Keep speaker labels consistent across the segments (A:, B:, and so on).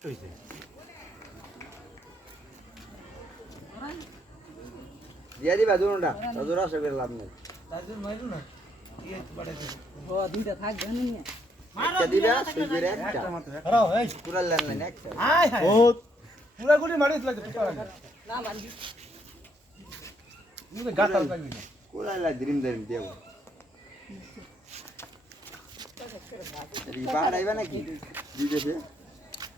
A: દાદી બાજુ ઊંડા બાજુ રાસે ગેર લાભ નહીં
B: દાદી મરી ને એ પડે છે
C: ઓ અધી તો થાક ગણ નહીં
A: મારો દીદી બે સુઈ ગરે ખરો હે પૂરા લેન લેન એક
B: હાય હાય ઓ પૂરા ગુડી મારી એટલે ના માનજી હું તો ગાતા લાગી
A: કુલા લા દ્રીમ દ્રીમ દેવ રીબાર આવ્યા ને કી દીદી છે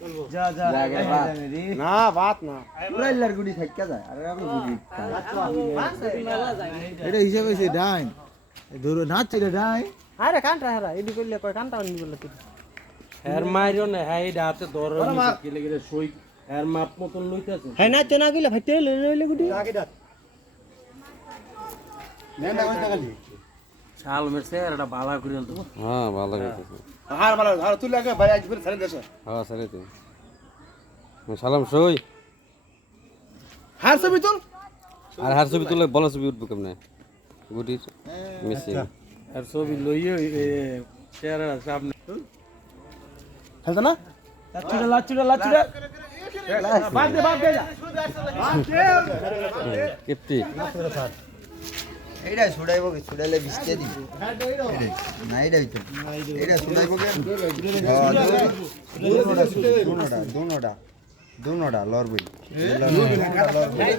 C: जा जा
B: ना बात ना
A: पूरा लड़गुड़ी थक क्या जाए अरे हम गुड़ी
B: इधर इसे वैसे डाइन दूर ना चले डाइन
C: अरे कहाँ था हरा इधर कोई लेकर कहाँ था नहीं बोला तू
B: हर मारियो ने है ही डाटे दौर में के लिए किधर सोई हर माप मो तो लुटे
C: से है ना चुना के लिए फटे ले ले गुड़ी आगे डाट
B: मैं ना कोई तकलीफ
A: চাল মেরছে আর একটা বালা করে আনতো
D: হ্যাঁ বালা করে
B: আর বালা আর তুই লাগে ভাই আজ ফিরে ছাড়ে দেশে
D: হ্যাঁ ছাড়ে দে সালাম সই হার ছবি তুল আর হার ছবি তুলে বলা ছবি উঠবো কেমনে গুটি মিছে
B: আর ছবি লইও শেয়ার আছে আপনি
C: ফেলতে না লাচুড়া লাচুড়া লাচুড়া বাদ দে বাদ দে যা
D: কেপ্তি
A: এইটা ছুড়াইব কি ছুড়াইলে বিস্তে দিব নাই এটা ভিতর এইটা ছুড়াইব কি দুনোটা দুনোটা দুনোটা দুনোটা লরবি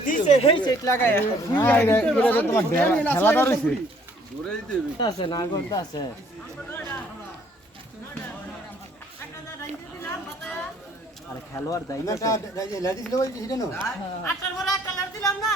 C: দিছে হেই সেট লাগাই
B: খেলা ধরছি খেলোয়াড় দেয়
C: না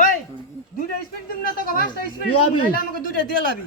C: ওই দুটা স্পিন দিম না তোকে ফার্স্টটা স্পিন দিলাবি তাহলে আমাকে দুটা দিলাবি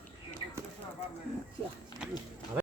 A: 嗯，是啊，好嘞。